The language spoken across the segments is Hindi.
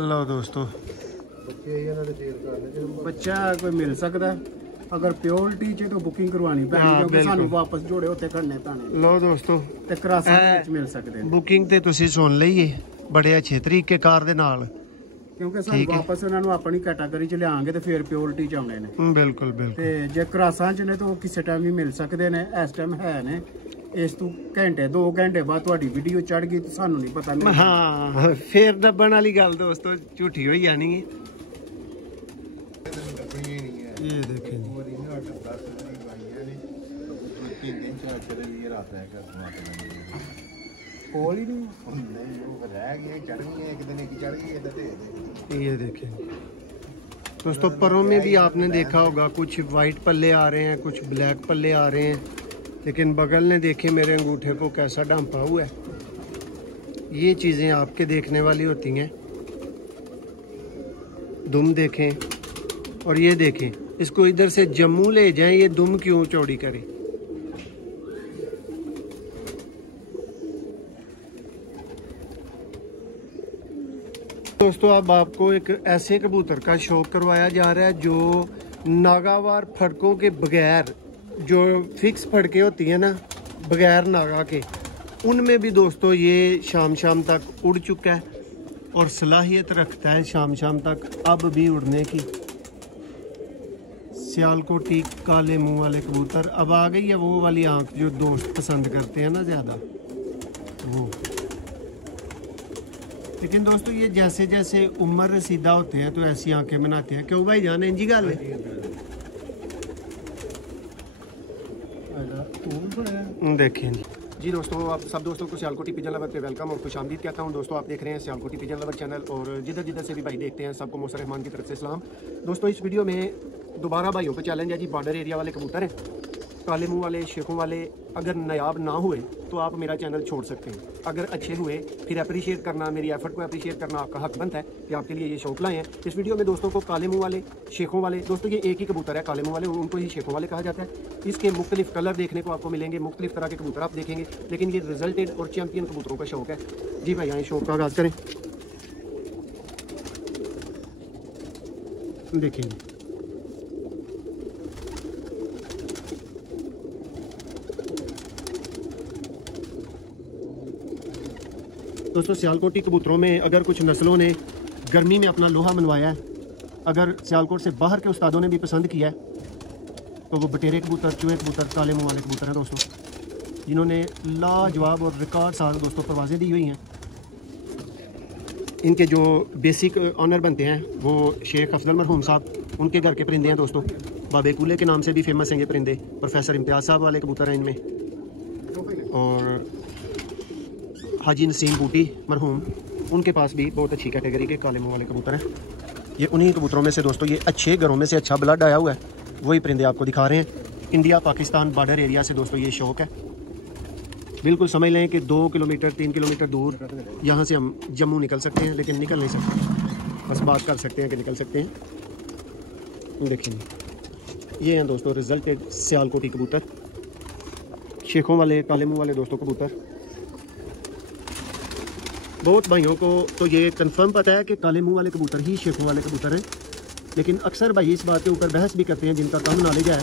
लो दोस्तों बच्चा कोई मिल सकता है अगर प्योरिटी च तो बुकिंग करवानी पैनी क्योंकि सानू वापस जोड़े उत्ते करने पैने। लो दोस्तों ते करासी विच मिल सकदे ने बुकिंग ते तुसी सुन लईए बड़े अच्छे तरीके कार दे नाल क्योंकि सानू वापस उन्हां नू अपनी कैटेगरी च लियांगे ते फिर प्योरिटी च आउणे ने। बिल्कुल बिल्कुल ते जे करासां च ने तो किसी टाइम भी मिल सकदे ने। इस टाइम है ने इस तू घंटे 2 घंटे बाद तुहाडी वीडियो चढ़ गई तो सानू नहीं पता। हाँ फिर दब्बण वाली गल दोस्तों झूठी हो जानी है। ये देखें ये देखें दोस्तों परों में भी आपने देखा होगा कुछ वाइट पल्ले आ रहे हैं, कुछ ब्लैक पल्ले आ रहे हैं, लेकिन बगल ने देखे मेरे अंगूठे को कैसा ढांपा हुआ है। ये चीज़ें आपके देखने वाली होती हैं। दुम देखें और ये देखें, इसको इधर से जम्मू ले जाएं, ये दुम क्यों चौड़ी करे। दोस्तों अब आपको एक ऐसे कबूतर का शौक करवाया जा रहा है जो नागावार फड़कों के बगैर, जो फिक्स फड़के होती है ना बगैर नागा के, उनमें भी दोस्तों ये शाम तक उड़ चुका है और सलाहियत रखता है शाम तक अब भी उड़ने की। सियालकोटी काले मुंह वाले कबूतर अब आ गई है वो वाली आंख जो दोस्त पसंद करते हैं ना ज़्यादा वो। लेकिन दोस्तों ये जैसे जैसे उम्र रसीदा होते हैं तो ऐसी आंखें बनाते हैं। क्यों भाई जान इंजी गल देखें जी दोस्तों, आप सब दोस्तों को सियालकोटी पिजन लवर पे वेलकम और खुशामदीद कहता हूं। दोस्तों आप देख रहे हैं सियालकोटी पिजन लवर चैनल और जिधर से भी भाई देखते हैं सबको मौसर रहमान की तरफ से सलाम। दोस्तों इस वीडियो में दोबारा भाइयों को चैलेंज है जी, बॉर्डर एरिया वाले कबूतर हैं, काले मुंह वाले, शेखों वाले, अगर नायाब ना हुए तो आप मेरा चैनल छोड़ सकते हैं। अगर अच्छे हुए फिर अप्रिशिएट करना, मेरी एफर्ट को अप्रिशिएट करना आपका हक बनता है कि आपके लिए ये शौक लाए हैं। इस वीडियो में दोस्तों को काले मुंह वाले, शेखों वाले, दोस्तों ये एक ही कबूतर है काले मुंह वाले, उनको ही शेखों वाले कहा जाता है। इसके मुख्तलिफ कलर देखने को आपको मिलेंगे, मुख्तलिफ तरह के कबूतर आप देखेंगे, लेकिन ये रिजल्टेड और चैंपियन कबूतरों का शौक है। जी भाई यहाँ शौक का आगाज़ करें। देखेंगे दोस्तों सियालकोटी कबूतरों में अगर कुछ नस्लों ने गर्मी में अपना लोहा मनवाया है, अगर सियालकोट से बाहर के उस्तादों ने भी पसंद किया है, तो वो बटेरे कबूतर, चूहे कबूतर, काले मुंह वाले कबूतर हैं दोस्तों, जिन्होंने लाजवाब और रिकॉर्ड साल दोस्तों परवाज़ें दी हुई हैं। इनके जो बेसिक ऑनर बनते हैं वो शेख अफजल मरहूम साहब, उनके घर के परिंदे हैं दोस्तों। बाबे कूले के नाम से भी फेमस हैं ये परिंदे। प्रोफेसर इम्तियाज़ साहब वाले कबूतर हैं इनमें, और हाजी नसीम बूटी मरहूम, उनके पास भी बहुत अच्छी कैटेगरी के काले मुंह वाले कबूतर हैं। ये उन्हीं कबूतरों में से दोस्तों, ये अच्छे घरों में से अच्छा ब्लड आया हुआ है, वही परिंदे आपको दिखा रहे हैं। इंडिया पाकिस्तान बॉर्डर एरिया से दोस्तों ये शौक है। बिल्कुल समझ लें कि 2 किलोमीटर 3 किलोमीटर दूर यहाँ से हम जम्मू निकल सकते हैं, लेकिन निकल नहीं सकते, बस बात कर सकते हैं कि निकल सकते हैं। देखिए ये हैं दोस्तों रिजल्टेड सियालकोटी कबूतर, शेखों वाले, काले मुंह वाले दोस्तों कबूतर। बहुत भाइयों को तो ये कंफर्म पता है कि काले मुंह वाले कबूतर ही शेखों वाले कबूतर हैं, लेकिन अक्सर भाई इस बात के ऊपर बहस भी करते हैं जिनका कम नॉलेज है,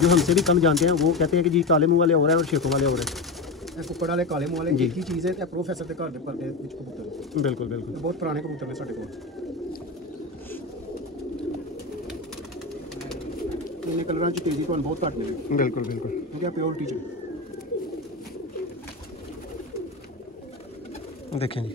जो हमसे भी कम जानते हैं। वो कहते हैं कि जी काले मुंह वाले हो रहे हैं और शेखों वाले हो रहे हैं। कुकड़ वाले काले मुंह वाले एक ही चीज़ है। प्रोफेसर के घर के पर्दे विच कबूतर बिल्कुल बिल्कुल बहुत पुराने कबूतर ने साडे कोल। इन्हें कलरां च तेजी तो बहुत घट मिली। बिल्कुल बिल्कुल क्योंकि प्योरिटी च देखें जी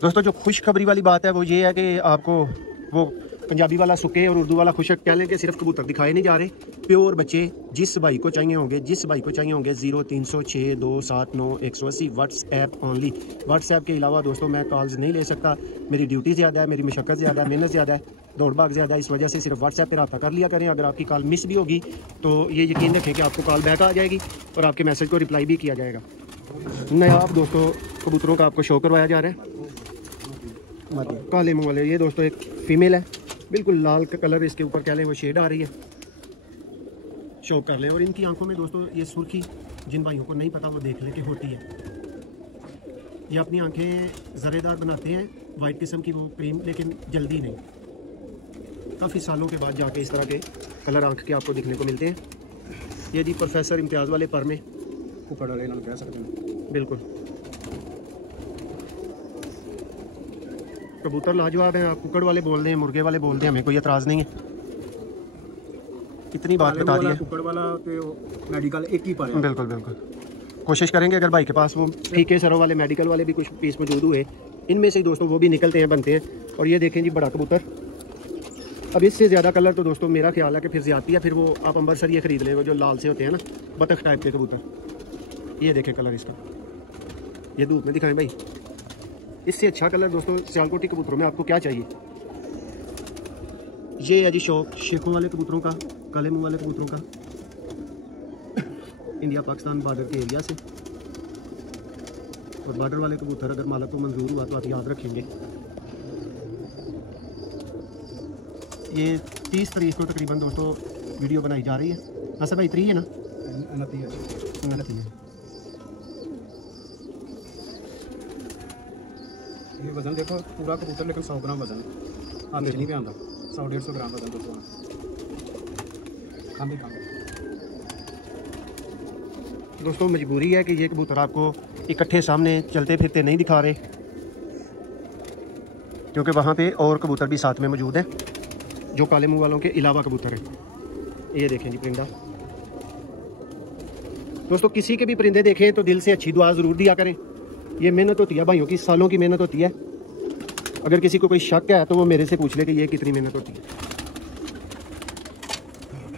दोस्तों, जो खुशखबरी वाली बात है वो ये है कि आपको वो पंजाबी वाला सुके और उर्दू वाला खुशक कह लें कि सिर्फ कबूतर दिखाए नहीं जा रहे, प्योर बच्चे जिस भाई को चाहिए होंगे 0306279180 व्हाट्सएप ओनली। व्हाट्सएप के अलावा दोस्तों मैं कॉल्स नहीं ले सकता, मेरी ड्यूटी ज़्यादा है, मेरी मशक्क़त ज़्यादा है, मेहनत ज़्यादा है, दौड़ भाग ज़्यादा है। इस वजह से सिर्फ व्हाट्सएप पर रब्ता कर लिया करें। अगर आपकी कॉल मिस भी होगी तो ये यकीन रखें कि आपको कॉल बैक आ जाएगी और आपके मैसेज को रिप्लाई भी किया जाएगा। नायाब दोस्तों कबूतरों का आपको शो करवाया जा रहा है। काले मुंह वाले ये दोस्तों एक फीमेल है, बिल्कुल लाल का कलर इसके ऊपर कह लें वो शेड आ रही है, शो कर लें। और इनकी आंखों में दोस्तों ये सुर्खी जिन भाइयों को नहीं पता वो देख लें कि होती है। ये अपनी आंखें ज़रेदार बनाते हैं, वाइट किस्म की वो क्रीम, लेकिन जल्दी नहीं। काफ़ी सालों के बाद जाके इस तरह के कलर आंख के आपको दिखने को मिलते हैं। ये जी प्रोफेसर इम्तियाज़ वाले पर में कुकड़ वाले नाम कह सकते हैं। बिल्कुल कबूतर लाजवाब हैं। आप कुकड़ वाले बोल दें, मुर्गे वाले बोल दें, हमें कोई एतराज़ नहीं है। इतनी बात बता दी है। कुकड़ वाला तो मेडिकल एक ही पर है। बिल्कुल बिल्कुल कोशिश करेंगे अगर भाई के पास वो फीके सरों वाले मेडिकल वाले भी कुछ पीस मौजूद हुए, इनमें से दोस्तों वो भी निकलते हैं, बनते हैं। और ये देखें जी बड़ा कबूतर। अब इससे ज़्यादा कलर तो दोस्तों मेरा ख्याल है कि फिर ज़्यादती है। फिर वो आप अंबरसर ये ख़रीद लें, वो जो लाल से होते हैं ना, बतख टाइप के कबूतर। ये देखें कलर इसका, ये धूप में दिखाएं भाई। इससे अच्छा कलर दोस्तों सियालकोटी कबूतरों में आपको क्या चाहिए। ये है जी शौक शेखों वाले कबूतरों का, काले मुंह वाले कबूतरों का, इंडिया पाकिस्तान बॉर्डर के एरिया से। और बॉर्डर वाले कबूतर अगर मालक को मंजूर हुआ तो आप याद रखेंगे। ये 30 तारीख को तकरीबन दोस्तों वीडियो बनाई जा रही है। ऐसा भाई 3 है ना, 29 है। ये वजन देखो पूरा कबूतर, लेकिन 100 ग्राम वजन है। हाथ नहीं पे आंदा, 100-150 ग्राम वजन दोस्तों। खांबी दोस्तों मजबूरी है कि ये कबूतर आपको इकट्ठे सामने चलते फिरते नहीं दिखा रहे, क्योंकि वहाँ पे और कबूतर भी साथ में मौजूद हैं जो काले मुंह वालों के अलावा कबूतर हैं। ये देखें जी परिंदा। दोस्तों किसी के भी परिंदे देखें तो दिल से अच्छी दुआ ज़रूर दिया करें। ये मेहनत होती है भाइयों की, सालों की मेहनत होती है। अगर किसी को कोई शक है तो वो मेरे से पूछ ले कि ये कितनी मेहनत होती है।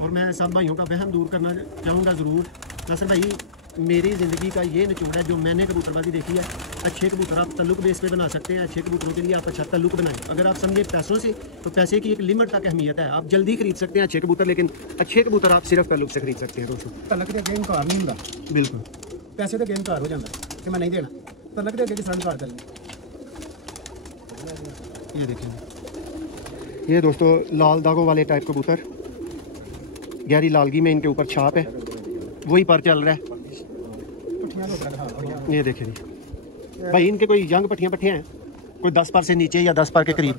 और मैं सब भाइयों का वहम दूर करना चाहूँगा ज़रूर। नासिर भाई मेरी ज़िंदगी का ये निचोड़ है जो मैंने कबूतरबाजी देखी है। अच्छे कबूतर आप तल्लुक बेस पे बना सकते हैं। अच्छे कबूतरों के लिए आप अच्छा तल्लुक बनाएं। अगर आप समझे पैसों से, तो पैसे की एक लिमिट तक अहमियत है। आप जल्दी खरीद सकते हैं अच्छे कबूतर, लेकिन अच्छे कबूतर आप सिर्फ तल्लुक से खरीद सकते हैं दोस्तों। तलक के अगे इनकार नहीं होता। बिल्कुल पैसे तो अगे इनकार हो जाता कि मैं नहीं देना। तलक के अगे किसान इनकार कर लें। ये देखें, ये दोस्तों लाल दागों वाले टाइप कबूतर, गहरी लालगी में इनके ऊपर छाप है, वही पर चल रहा है। ये देखें जी भाई, इनके कोई यंग पट्टियाँ हैं, कोई 10 पर से नीचे या 10 पर के करीब।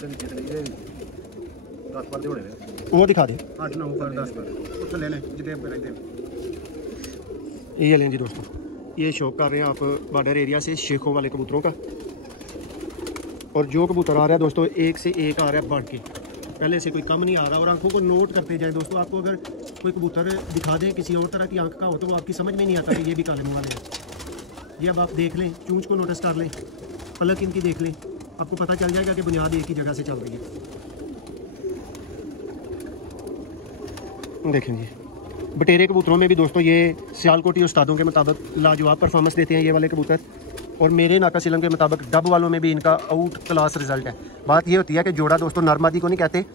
वो दिखा दें, 8-9 पर 10 पर तो ले लें जितने ये लें जी दोस्तों। ये शौक कर रहे हैं आप बॉर्डर एरिया से शेखों वाले कबूतरों का। और जो कबूतर आ रहा है दोस्तों एक से एक आ रहा है बढ़ के, पहले से कोई कम नहीं आ रहा। और आंखों को नोट करते जाए दोस्तों। आपको अगर कोई कबूतर दिखा दें किसी और तरह की आंख का हो तो वो आपकी समझ में नहीं आता कि ये भी काले मुंह वाले हैं। ये अब आप देख लें, चूंच को नोटिस कर लें, पलक इनकी देख लें, आपको पता चल जाएगा कि बुनियाद एक ही जगह से चल रही है। देखें जी बटेरे कबूतरों में भी दोस्तों ये सियालकोटी उस्तादों के मुताबिक लाजवाब परफॉर्मेंस देते हैं ये वाले कबूतर। और मेरे नाका सिलम के मुताबिक डब वालों में भी इनका आउट क्लास रिजल्ट है। बात ये होती है कि जोड़ा दोस्तों नर मादी को नहीं कहते।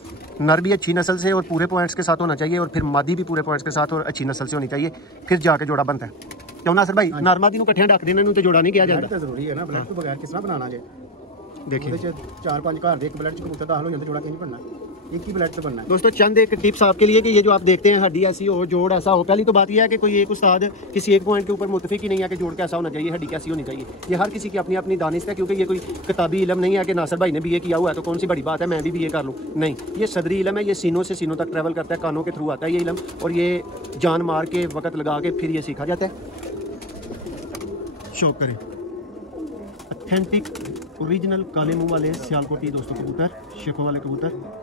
नर भी अच्छी नस्ल से और पूरे पॉइंट्स के साथ होना चाहिए, और फिर मादी भी पूरे पॉइंट्स के साथ और अच्छी नस्ल से होनी चाहिए, फिर जाके जोड़ा बनता है। क्यों नासिर भाई, नर मादी को इकट्ठे ढक देने तो जोड़ा नहीं किया जाता। जरूरी है ना, ब्लड तो बगैर किस तरह बनाना जे। देखिए 4-5 घर देख ब्लड कबूतर दाखिल हो जाते, जोड़ा क्यों नहीं बनना, एक ही ब्लड से बनना है। दोस्तों चंद एक टिप्स आपके लिए कि ये जो आप देखते हैं हड्डी ऐसी हो, जोड़ ऐसा हो। पहली तो बात यह है कि कोई एक उस्ताद किसी एक पॉइंट के ऊपर मुतफिक ही नहीं है कि जोड़ कैसा होना चाहिए, हड्डी कैसी होनी चाहिए। ये हर किसी की अपनी अपनी दानिश है, क्योंकि ये कोई किताबी इलम नहीं है कि नासिर भाई ने बीए किया हुआ है तो कौन सी बड़ी बात है मैं भी बीए कर लूँ। नहीं, ये सदरी इलम है। ये सीनों से सीनों तक ट्रैवल करता है, कानों के थ्रू आता है ये इलम, और ये जान मार के वक्त लगा के फिर ये सीखा जाता है। शौक करें ऑथेंटिक ओरिजिनल काले मुंह वाले सियालकोटी दोस्तों कबूतर, शेखों वाले कबूतर।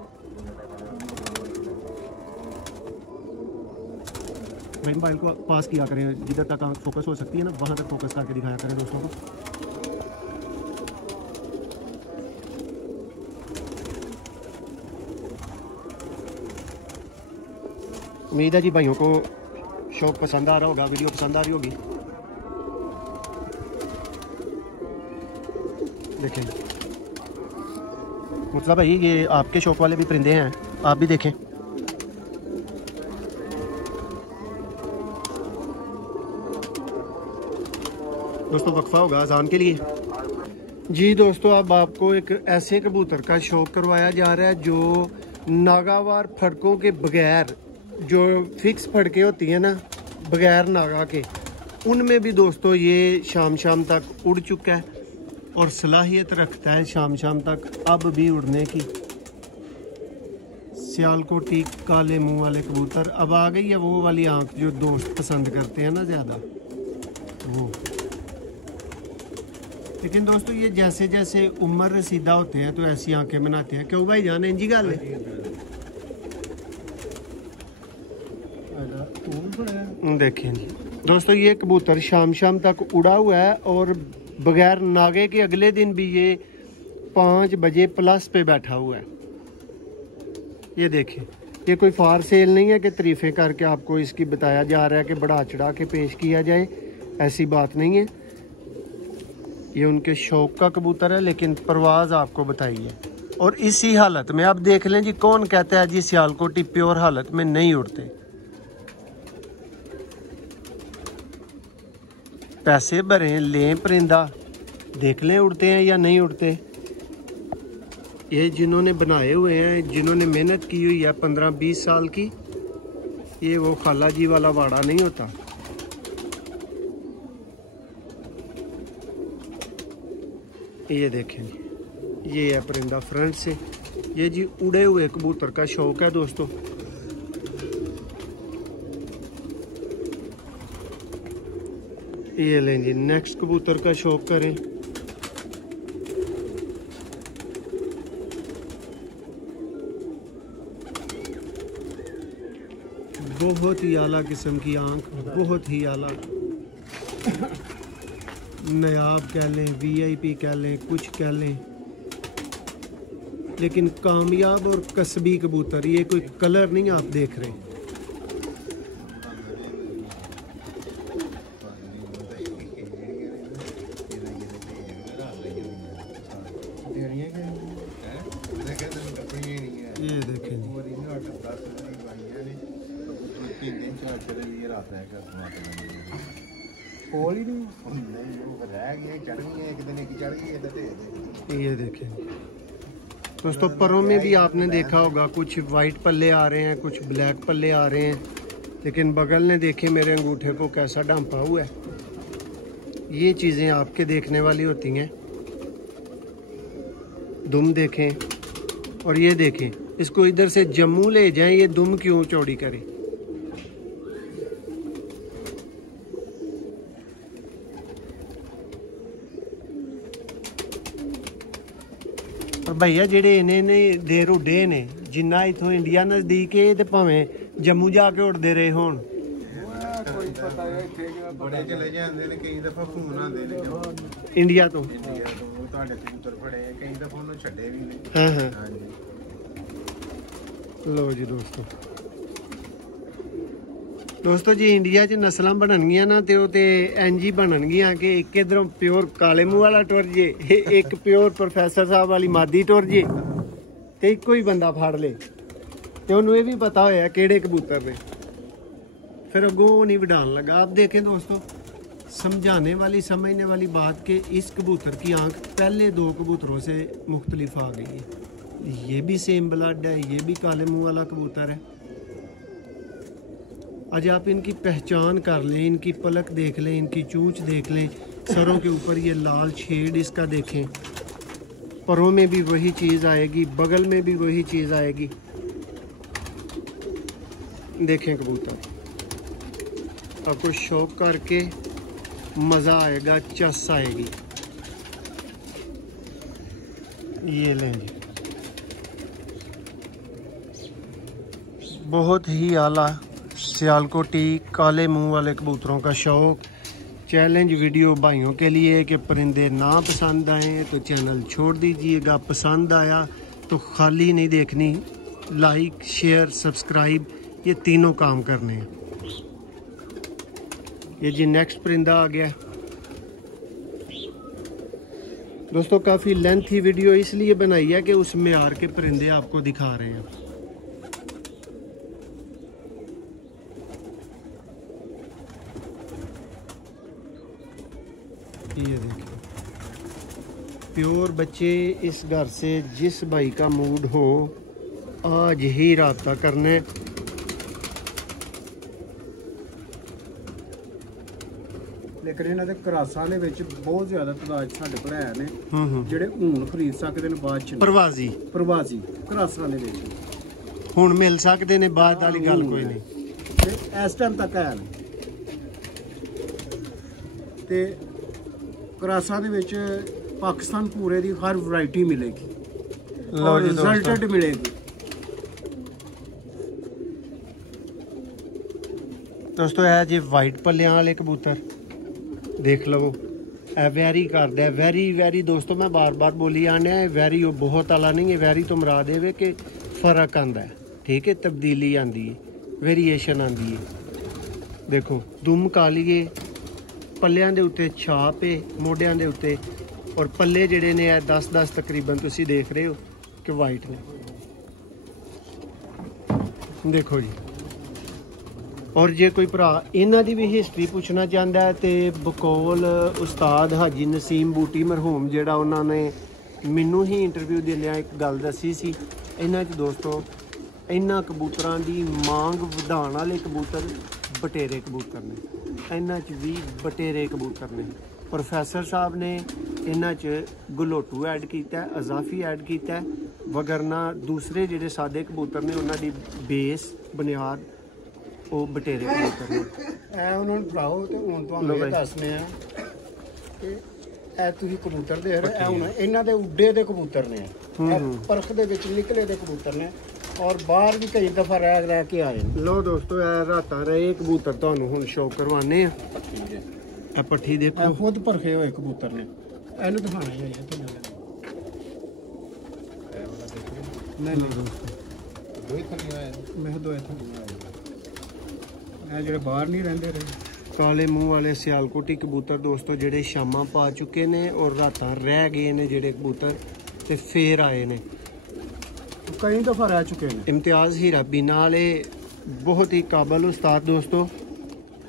मोबाइल को पास किया करें, जिधर तक आंख फोकस हो सकती है ना वहाँ तक फोकस करके दिखाया करें दोस्तों को। उम्मीद है जी भाइयों को शौक पसंद आ रहा होगा, वीडियो पसंद आ रही होगी। देखें मतलब भाई ये आपके शौक वाले भी परिंदे हैं, आप भी देखें। दोस्तों वक्फा होगा अजान के लिए। जी दोस्तों अब आपको एक ऐसे कबूतर का शौक करवाया जा रहा है जो नागावार फड़कों के बगैर, जो फिक्स फड़कें होती हैं ना बगैर नागा के, उनमें भी दोस्तों ये शाम तक उड़ चुका है। और सलाहियत रखता है शाम शाम तक अब भी उड़ने की। सियालकोटी काले मुंह वाले कबूतर। अब आ गई है वो वाली आंख जो दोस्त पसंद करते हैं ना ज़्यादा, वो। लेकिन दोस्तों ये जैसे जैसे उम्र रसीदा होते हैं तो ऐसी आंखें बनाते हैं। क्यों भाई जान इंजी गल देखें जी दोस्तों, ये कबूतर शाम शाम तक उड़ा हुआ है और बगैर नागे के अगले दिन भी ये 5 बजे प्लस पे बैठा हुआ है। ये देखें, ये कोई फार सेल नहीं है कि तारीफ़ें करके आपको इसकी बताया जा रहा है कि बढ़ा चढ़ा के पेश किया जाए, ऐसी बात नहीं है। ये उनके शौक का कबूतर है, लेकिन परवाज़ आपको बताई है। और इसी हालत में अब देख लें जी, कौन कहता है जी सियालकोटी प्योर हालत में नहीं उड़ते। पैसे भरें, लें परिंदा, देख लें उड़ते हैं या नहीं उड़ते। ये जिन्होंने बनाए हुए हैं, जिन्होंने मेहनत की हुई है 15-20 साल की, ये वो खाला जी वाला वाड़ा नहीं होता। ये देखें, ये है परिंदा फ्रंट से। ये जी उड़े हुए कबूतर का शौक है दोस्तों। ये लें जी, नेक्स्ट कबूतर का शौक करें। बहुत ही आला किस्म की आंख, बहुत ही आला, नायाब कह लें, VIP कह लें, कुछ कह लें, लेकिन कामयाब और कस्बी कबूतर। ये कोई कलर नहीं आप देख रहे। ये देखें ये देखें दोस्तों, परों में भी आपने देखा होगा कुछ वाइट पल्ले आ रहे हैं, कुछ ब्लैक पल्ले आ रहे हैं, लेकिन बगल ने देखे मेरे अंगूठे को कैसा ढांपा हुआ है। ये चीज़ें आपके देखने वाली होती हैं। दुम देखें और ये देखें, इसको इधर से जम्मू ले जाएं, ये दुम क्यों चौड़ी करे। और भैया जेडे इन्हें ने देर उडे ने, जिन्ना इथों इंडिया नज़दीक है तो भावें जम्मू जाके उड़ते रहे होण। बड़े चले जाते हैं, कई दफा फोन आते हैं इंडिया तो, कई दफा उन्होंने छड्डे भी ने। हाँ हाँ लो जी दोस्तों जी, इंडिया च नस्लां बननगियां ना ते ओह ते इंज ही बननगियां कि एक इधरों प्योर काले मूंह वाला टुर जे, एक प्योर प्रोफैसर साहब वाली मादी टुर जे, ते इक्को ही बंदा फड़ ले ते उन्होंने ये भी पता होया केड़े कबूतर ने, फिर अगों नहीं बढ़ान लगा। आप देखें दोस्तों, समझाने वाली, समझने वाली बात कि इस कबूतर की आंख पहले 2 कबूतरों से मुख्तलिफ आ गई है। ये भी सेम ब्लड है, ये भी काले मुंह वाला कबूतर है। आज आप इनकी पहचान कर लें, इनकी पलक देख लें, इनकी चूंच देख लें, सरों के ऊपर ये लाल शेड इसका देखें, परों में भी वही चीज़ आएगी, बगल में भी वही चीज़ आएगी। देखें कबूतर, आपको शौक करके मज़ा आएगा, चस आएगी। ये लें जी, बहुत ही आला सियालकोटी काले मुंह वाले कबूतरों का शौक। चैलेंज वीडियो भाइयों के लिए कि परिंदे ना पसंद आए तो चैनल छोड़ दीजिएगा, पसंद आया तो खाली नहीं देखनी, लाइक शेयर सब्सक्राइब ये तीनों काम करने हैं। ये जी नेक्स्ट परिंदा आ गया दोस्तों। काफ़ी लेंथी वीडियो इसलिए बनाई है कि उस मेयार के परिंदे आपको दिखा रहे हैं। ये देखिए, प्योर बच्चे इस घर से जिस भाई का मूड हो आज ही राब्ता करने। ਲੇਕਿਨ ਇਹਨਾਂ ਦੇ ਕਰਾਸਾਂ ਦੇ ਵਿੱਚ ਬਹੁਤ ਜ਼ਿਆਦਾ ਤਾਦਾਦ ਸਾਡੇ ਕੋਲ ਹੈ ਨੇ ਹੂੰ ਜਿਹੜੇ ਹੁਣ ਖਰੀਦ ਸਕਦੇ ਨੇ ਬਾਅਦ ਚ ਪ੍ਰਵਾਸੀ ਕਰਾਸਾਂ ਦੇ ਵਿੱਚ ਹੁਣ ਮਿਲ ਸਕਦੇ ਨੇ, ਬਾਅਦ ਵਾਲੀ ਗੱਲ ਕੋਈ ਨਹੀਂ। ਤੇ ਇਸ ਟਾਈਮ ਤੱਕ ਹੈ ਨੇ ਤੇ ਕਰਾਸਾਂ ਦੇ ਵਿੱਚ ਪਾਕਿਸਤਾਨ ਪੂਰੇ ਦੀ ਹਰ ਵੈਰਾਈਟੀ ਮਿਲੇਗੀ, ਲਓ ਜੀ ਰਿਜ਼ਲਟਡ ਮਿਲੇਗੀ। ਦੋਸਤੋ ਇਹ ਜੇ ਵਾਈਟ ਪੱਲਿਆਂ ਵਾਲੇ ਕਬੂਤਰ ਦੇਖ ਲਵੋ, ਇਹ ਵੈਰੀ ਕਰਦਾ ਹੈ, ਵੈਰੀ ਦੋਸਤੋ ਮੈਂ ਬਾਰ-ਬਾਰ ਬੋਲੀ ਆਣਿਆ, ਵੈਰੀ ਉਹ ਬਹੁਤ ਆਲਾ नहीं है, वैरी तो मरा देवे कि फर्क आंदा है, ठीक है, तब्दीली आंदी है, वेरीएशन आंदी है। देखो दुम काली है, पल्लियां दे उत्ते छाप है, मोढियां दे उत्ते, और पल्ले जिहड़े ने 10-10 तकरीबन तुसी देख रहे हो कि वाइट ने। देखो जी, और जे कोई भरा इन्हां दी भी हिस्टरी पुछना चाहता है तो बकौल उस्ताद हाजी नसीम बूटी मरहूम जिहड़ा उन्होंने मैनू ही इंटरव्यू दिंदियां एक गल दसी सी, इन्हां च दोस्तों इन्हां कबूतरां दी मांग वधाउण वाले कबूतर बटेरे कबूतर ने, इन्हां च भी बटेरे कबूतर ने। प्रोफैसर साहब ने इन्हां च गलोटू ऐड कीता, अजाफी ऐड कीता, वगरना दूसरे जिहड़े सादे कबूतर ने उन्हां दी बेस बुनियाद ਉਹ ਬਟੇਰੇ ਕਬੂਤਰ ਨੇ। ਐ ਉਹਨਾਂ ਨੂੰ ਭਰਾਓ ਤੇ ਹੁਣ ਤੁਹਾਨੂੰ ਇਹ ਦੱਸਨੇ ਆ ਕਿ ਇਹ ਤੁਸੀਂ ਕਬੂਤਰ ਦੇਖ ਰਹੇ, ਇਹ ਹੁਣ ਇਹਨਾਂ ਦੇ ਉੱਡੇ ਦੇ ਕਬੂਤਰ ਨੇ, ਇਹ ਪਰਖ ਦੇ ਵਿੱਚ ਨਿਕਲੇ ਦੇ ਕਬੂਤਰ ਨੇ, ਔਰ ਬਾਹਰ ਵੀ ਕਈ ਦਫਾ ਰਹਿ ਕੇ ਆਏ ਨੇ। ਲੋ ਦੋਸਤੋ ਇਹ ਰਾਤਾਂ ਰਹੇ ਕਬੂਤਰ ਤੁਹਾਨੂੰ ਹੁਣ ਸ਼ੌਕ ਕਰਵਾਨੇ ਆ। ਇਹ ਪੱਠੀ ਦੇਖੋ, ਇਹ ਖੁਦ ਪਰਖੇ ਹੋਏ ਕਬੂਤਰ ਨੇ, ਇਹਨੂੰ ਦਿਖਾਣਾ ਹੀ ਹੈ ਤੁਹਾਨੂੰ। ਨਹੀਂ ਦੋਸਤੋ ਦੋਏ ਥੱਲੇ ਆਏ, ਮੈਂ ਦੋਏ ਥੱਲੇ ਆਏ, ਇਹ ਜਿਹੜੇ ਬਾਹਰ ਨਹੀਂ ਰਹਿੰਦੇ ਰਹੇ। ਕਾਲੇ ਮੂੰਹ ਵਾਲੇ ਸਿਆਲਕੋਟੀ ਕਬੂਤਰ ਦੋਸਤੋ ਜਿਹੜੇ ਸ਼ਾਮਾਂ ਪਾ ਚੁੱਕੇ ਨੇ ਔਰ ਰਾਤਾਂ ਰਹਿ ਗਏ ਨੇ ਜਿਹੜੇ ਕਬੂਤਰ ਤੇ ਫੇਰ ਆਏ ਨੇ, ਕਈ ਦਫਾ ਰਹਿ ਚੁੱਕੇ ਨੇ। ਇਮਤਿਆਜ਼ ਹੀਰਾ ਬੀਨਾ ਵਾਲੇ ਬਹੁਤ ਹੀ ਕਾਬਲ ਉਸਤਾਦ ਦੋਸਤੋ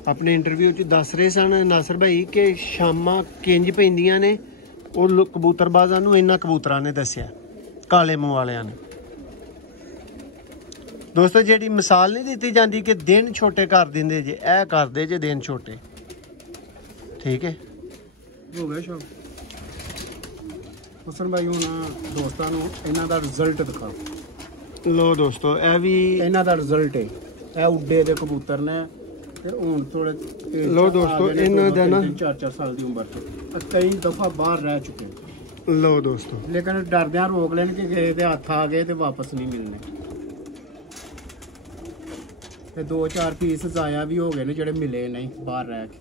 ਆਪਣੇ ਇੰਟਰਵਿਊ 'ਚ ਦੱਸ ਰਹੇ ਸਨ ਨਾਸਰ ਭਾਈ ਕਿ ਸ਼ਾਮਾਂ ਕਿੰਜ ਪੈਂਦੀਆਂ ਨੇ, ਉਹ ਕਬੂਤਰਬਾਜ਼ਾਂ ਨੂੰ ਇਹਨਾਂ ਕਬੂਤਰਾਂ ਨੇ ਦੱਸਿਆ, ਕਾਲੇ ਮੂੰਹ ਵਾਲਿਆਂ ਨੇ। दोस्तों जी मिसाल नहीं दी जाती कि दिन छोटे कर देंगे जे, ए करते जे दिन छोटे, ठीक है हो गया शौक। हुसन भाई हुण दोस्तां नूं इन्हां दा रिजल्ट दिखाओ। लो दोस्तों ए भी इन्हां दा रिजल्ट है, ए उड्डे दे कबूतर ने ते हुण थोड़े लो दोस्तों इन्हां दा ना 4-4 साल दी उम्र च कई दफा बाहर रह चुके। लो दोस्तों लेकिन डरदियां रोक लैन कि गए ते हत्थ आ गए ते वापस नहीं मिलने, ਤੇ 2-4 ਪੀਸ ਜ਼ਾਇਆ ਵੀ ਹੋ ਗਏ ਨੇ ਜਿਹੜੇ ਮਿਲੇ ਨਹੀਂ ਬਾਹਰ ਰਹਿ ਕੇ।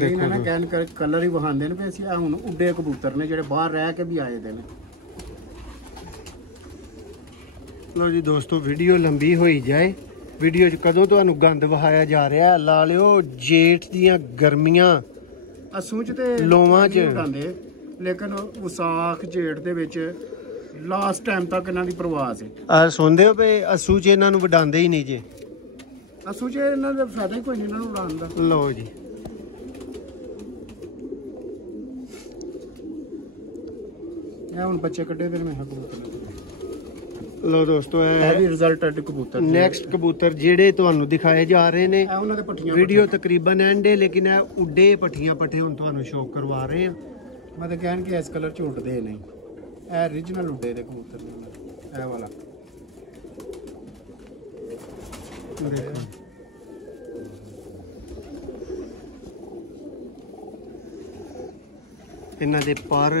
ਇਹਨਾਂ ਨੇ ਕਹਿਣ ਕਰ ਕਲਰ ਹੀ ਵਹਾਉਂਦੇ ਨੇ ਵੀ ਅਸੀਂ ਆ ਹੁਣ ਉੱਡੇ ਕਬੂਤਰ ਨੇ ਜਿਹੜੇ ਬਾਹਰ ਰਹਿ ਕੇ ਵੀ ਆਏ ਦੇ ਨੇ। ਲੋ ਜੀ ਦੋਸਤੋ ਵੀਡੀਓ ਲੰਬੀ ਹੋਈ ਜਾਏ, ਵੀਡੀਓ 'ਚ ਕਦੋਂ ਤੁਹਾਨੂੰ ਗੰਦ ਵਹਾਇਆ ਜਾ ਰਿਹਾ ਲਾ ਲਿਓ। ਜੇਠ ਦੀਆਂ ਗਰਮੀਆਂ ਅਸੂ 'ਚ ਤੇ ਲੋਵਾਂ 'ਚ ਉਡਾਉਂਦੇ, ਲੇਕਿਨ ਵਿਸਾਖ ਜੇਠ ਦੇ ਵਿੱਚ ਲਾਸਟ ਟਾਈਮ ਤੱਕ ਇਹਨਾਂ ਦੀ ਪ੍ਰਵਾਸ ਹੈ। ਆ ਸੁਣਦੇ ਹੋ ਵੀ ਅਸੂ 'ਚ ਇਹਨਾਂ ਨੂੰ ਵਡਾਉਂਦੇ ਹੀ ਨਹੀਂ ਜੇ, ਅਸੂ 'ਚ ਇਹਨਾਂ ਦਾ ਫਾਇਦਾ ਹੀ ਕੋਈ ਨਹੀਂ ਇਹਨਾਂ ਨੂੰ ਉਡਾਉਣ ਦਾ। ਲਓ ਜੀ ਇਹ ਹੁਣ ਬੱਚੇ ਕੱਢੇ ਦੇ ਨੇ ਕਬੂਤਰ। ਲਓ ਦੋਸਤੋ ਇਹ ਵੀ ਰਿਜ਼ਲਟਡ ਕਬੂਤਰ। ਨੈਕਸਟ ਕਬੂਤਰ ਜਿਹੜੇ ਤੁਹਾਨੂੰ ਦਿਖਾਏ ਜਾ ਰਹੇ ਨੇ, ਇਹ ਉਹਨਾਂ ਦੇ ਪੱਠੀਆਂ ਵੀਡੀਓ ਤਕਰੀਬਨ ਐਂਡ ਹੈ, ਲੇਕਿਨ ਇਹ ਉੱਡੇ ਪੱਠੀਆਂ ਪੱਠੇ ਹੁਣ ਤੁਹਾਨੂੰ ਸ਼ੌਕ ਕਰਵਾ ਰਹੇ ਆ। ਮੈਂ ਤਾਂ ਕਹਿਣ ਕਿ ਇਸ ਕਲਰ 'ਚ ਉੱਡਦੇ ਨਹੀਂ, ਇਹ ਓਰੀਜਨਲ ਉੱਡੇ ਦੇ ਕਬੂਤਰ ਨੇ। ਇਹ ਵਾਲਾ ਦੇਖੋ ਇਹਨਾਂ ਦੇ ਪਰ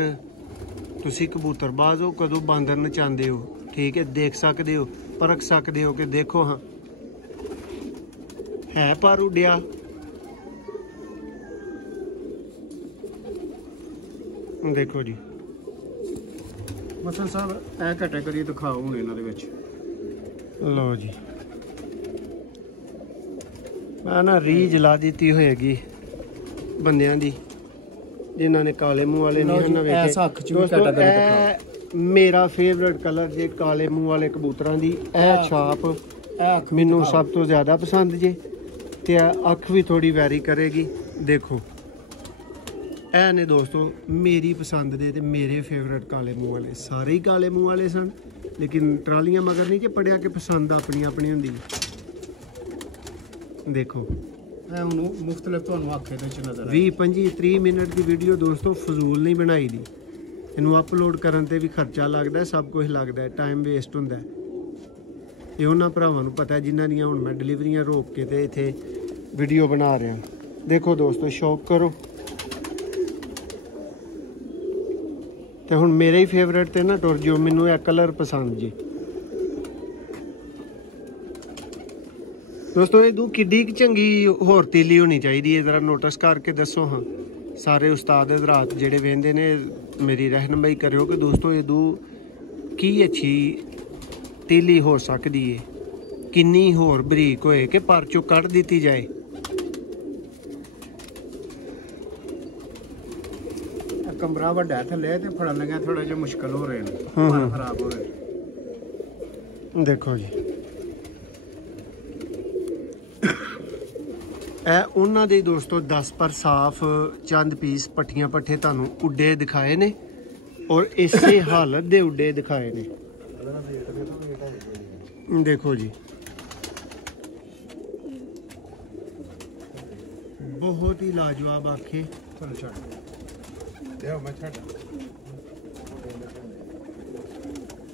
ਤੁਸੀਂ ਕਬੂਤਰਬਾਜ਼ ਹੋ, ਕਦੋਂ ਬਾਂਦਰ ਨਚਾਉਂਦੇ ਹੋ, ਠੀਕ ਹੈ, ਦੇਖ ਸਕਦੇ ਹੋ, ਪਰਖ ਸਕਦੇ ਹੋ ਕਿ ਦੇਖੋ ਹਾਂ ਹੈ ਪਰ ਉੱਡਿਆ। ਦੇਖੋ ਜੀ ਮਸਲ ਸਾਹਿਬ ਇਹ ਕੈਟਾਗਰੀ ਦਿਖਾਓ ਹੁਣ ਇਹਨਾਂ ਦੇ ਵਿੱਚ। ਲਓ ਜੀ ਮੈਂ ਨਾ ਰੀਝ ਲਾ ਦਿੱਤੀ ਹੋਏਗੀ ਬੰਦਿਆਂ ਦੀ ਜਿਨ੍ਹਾਂ ਨੇ ਕਾਲੇ ਮੂੰਹ ਵਾਲੇ ਨਹੀਂ ਹਨ ਵੇਖੇ। ਦੋਸਤੋ ਮੇਰਾ ਫੇਵਰਟ ਕਲਰ ਜੇ ਕਾਲੇ ਮੂੰਹ ਵਾਲੇ ਕਬੂਤਰਾਂ ਦੀ ਇਹ ਛਾਪ ਮੈਨੂੰ ਸਭ ਤੋਂ ਜ਼ਿਆਦਾ ਪਸੰਦ ਜੇ, ਤੇ ਅੱਖ ਵੀ ਥੋੜੀ ਵੈਰੀ ਕਰੇਗੀ। ਦੇਖੋ ਇਹ ਨੇ ਦੋਸਤੋ ਮੇਰੀ ਪਸੰਦ ਦੇ ਤੇ ਮੇਰੇ ਫੇਵਰਟ ਕਾਲੇ ਮੂੰਹ ਵਾਲੇ, ਸਾਰੇ ਹੀ ਕਾਲੇ ਮੂੰਹ ਵਾਲੇ ਸਨ, लेकिन ट्रालियां मगर नहीं जे पढ़िया कि पसंद अपनी अपनी होंदी। देखो ਇਹ ਹੁਣ ਮੁxtਲਫ ਤੁਹਾਨੂੰ ਆਖੇ ਦੇ ਚ ਨਜ਼ਰ 20-25-30 ਮਿੰਟ ਦੀ ਵੀਡੀਓ ਦੋਸਤੋ ਫਜ਼ੂਲ ਨਹੀਂ ਬਣਾਈ ਦੀ। ਇਹਨੂੰ ਅਪਲੋਡ ਕਰਨ ਤੇ ਵੀ ਖਰਚਾ ਲੱਗਦਾ, ਸਭ ਕੁਝ ਲੱਗਦਾ, ਟਾਈਮ ਵੇਸਟ ਹੁੰਦਾ। ਇਹ ਉਹਨਾਂ ਭਰਾਵਾਂ ਨੂੰ ਪਤਾ ਜਿਨ੍ਹਾਂ ਦੀਆਂ ਹੁਣ ਮੈਂ ਡਿਲੀਵਰੀਆਂ ਰੋਕ ਕੇ ਤੇ ਇੱਥੇ ਵੀਡੀਓ ਬਣਾ ਰਿਹਾ। ਦੇਖੋ ਦੋਸਤੋ ਸ਼ੌਕ ਕਰੋ। ਤੇ ਹੁਣ ਮੇਰੇ ਹੀ ਫੇਵਰੇਟ ਤੇ ਨਾ ਟੁਰ ਜਿਓ, ਮੈਨੂੰ ਇਹ ਕਲਰ ਪਸੰਦ ਜੀ ਦੋਸਤੋ। ਇਹ ਕਿੱਡੀ ਚੰਗੀ ਹੋਰ ਤੀਲੀ ਹੋਣੀ ਚਾਹੀਦੀ ਹੈ, ਜ਼ਰਾ ਨੋਟਿਸ ਕਰਕੇ ਦੱਸੋ ਹਾਂ ਸਾਰੇ ਉਸਤਾਦ ਹਜ਼ਰਾਤ ਜਿਹੜੇ ਵੇਖਦੇ ਨੇ, ਮੇਰੀ ਰਹਿਨਮਾਈ ਕਰਿਓ ਕਿ ਦੋਸਤੋ ਇਹ ਕੀ ਅੱਛੀ ਤੀਲੀ ਹੋ ਸਕਦੀ ਹੈ, ਕਿੰਨੀ ਹੋਰ ਬਰੀਕ ਹੋਏ ਕਿ ਪਰ ਚੋਂ ਕੱਢ ਦਿੱਤੀ ਜਾਏ। ਕਮਰਾ ਵੱਡਾ ਥੱਲੇ ਤੇ ਫੜਨ ਲੱਗਿਆ ਥੋੜਾ ਜਿਹਾ ਮੁਸ਼ਕਲ ਹੋ ਰਹੇ ਨੇ, ਪਰ ਖਰਾਬ ਹੋ ਰਹੇ। ਦੇਖੋ ਜੀ ਇਹ ਉਹਨਾਂ ਦੇ ਦੋਸਤੋ 10 ਪਰ ਸਾਫ ਚੰਦ ਪੀਸ ਪੱਠੀਆਂ ਪੱਠੇ ਤੁਹਾਨੂੰ ਉੱਡੇ ਦਿਖਾਏ ਨੇ ਔਰ ਇਸੇ ਹਾਲਤ ਦੇ ਉੱਡੇ ਦਿਖਾਏ ਨੇ। ਦੇਖੋ ਜੀ ਬਹੁਤ ਹੀ ਲਾਜਵਾਬ ਆਖੇ। ਚਲੋ ਛੱਡ ਦਿਓ ਮੈਂ ਛੱਡ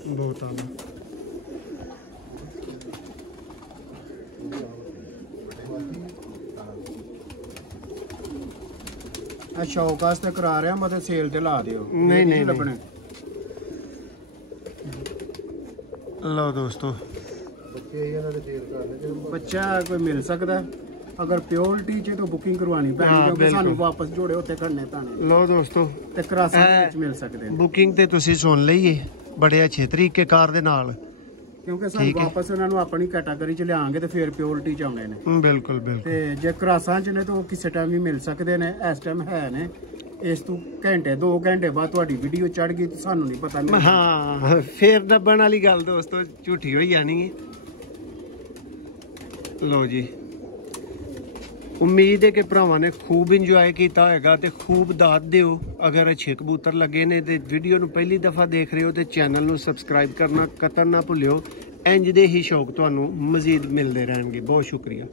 ਬਹੁਤ ਆਲਾ। ਆ ਸ਼ੌਕ ਵਾਸਤੇ ਕਰਾ ਰਿਹਾ, ਮਤਲਬ ਸੇਲ ਤੇ ਲਾ ਦਿਓ। ਨਹੀਂ ਲੱਭਣੇ। ਲਓ ਦੋਸਤੋ ਬੱਚਾ ਕੋਈ ਮਿਲ ਸਕਦਾ ਅਗਰ ਪਿਓਰਿਟੀ ਚ ਤਾਂ ਬੁਕਿੰਗ ਕਰਵਾਣੀ ਪੈਣੀ, ਕਿਉਂਕਿ ਸਾਨੂੰ ਵਾਪਸ ਜੋੜੇ ਉੱਤੇ ਖੜਨੇ ਪੈਣੇ। ਲਓ ਦੋਸਤੋ ਤੇ ਕਰਾਸੀ ਵਿੱਚ ਮਿਲ ਸਕਦੇ ਨੇ। ਬੁਕਿੰਗ ਤੇ ਤੁਸੀਂ ਸੁਣ ਲਈਏ ਬੜੇ ਅੱਛੇ ਤਰੀਕੇ ਕਾਰ ਦੇ ਨਾਲ, ਕਿਉਂਕਿ ਸਾਨੂੰ ਵਾਪਸ ਉਹਨਾਂ ਨੂੰ ਆਪਣੀ ਕੈਟਾਗਰੀ ਚ ਲਿਆਵਾਂਗੇ ਤੇ ਫਿਰ ਪਿਓਰਿਟੀ ਚ ਆਉਣੇ ਨੇ। ਬਿਲਕੁਲ ਬਿਲਕੁਲ। ਤੇ ਜੇ ਕਰਾਸਾਂ ਚ ਨੇ ਤਾਂ ਉਹ ਕਿਸੇ ਟਾਈਮ ਵੀ ਮਿਲ ਸਕਦੇ ਨੇ, ਇਸ ਟਾਈਮ ਹੈ ਨੇ। ਇਸ ਤੋਂ ਘੰਟੇ 2 ਘੰਟੇ ਬਾਅਦ ਤੁਹਾਡੀ ਵੀਡੀਓ ਚੜ ਗਈ ਤੇ ਸਾਨੂੰ ਨਹੀਂ ਪਤਾ। ਹਾਂ ਫੇਰ ਦੱਬਣ ਵਾਲੀ ਗੱਲ ਦੋਸਤੋ ਝੂਠੀ ਹੋਈ ਜਾਣੀ ਹੈ। ਲਓ ਜੀ ਉਮੀਦ ਹੈ ਕਿ ਭਰਾਵਾਂ ਨੇ ਖੂਬ ਇੰਜੋਏ ਕੀਤਾ ਹੋਏਗਾ ਤੇ ਖੂਬ ਦਾਤ ਦਿਓ। ਅਗਰ ਅੱਛੇ ਕਬੂਤਰ ਲੱਗੇ ਨੇ ਤੇ ਵੀਡੀਓ ਨੂੰ ਪਹਿਲੀ ਦਫਾ ਦੇਖ ਰਹੇ ਹੋ ਤੇ ਚੈਨਲ ਨੂੰ ਸਬਸਕ੍ਰਾਈਬ ਕਰਨਾ ਕਤਨ ਨਾ ਭੁੱਲਿਓ। ਇੰਜ ਦੇ ਹੀ ਸ਼ੌਕ ਤੁਹਾਨੂੰ ਮਜ਼ੀਦ ਮਿਲਦੇ ਰਹਿਣਗੇ। ਬਹੁਤ ਸ਼ੁਕਰੀਆ।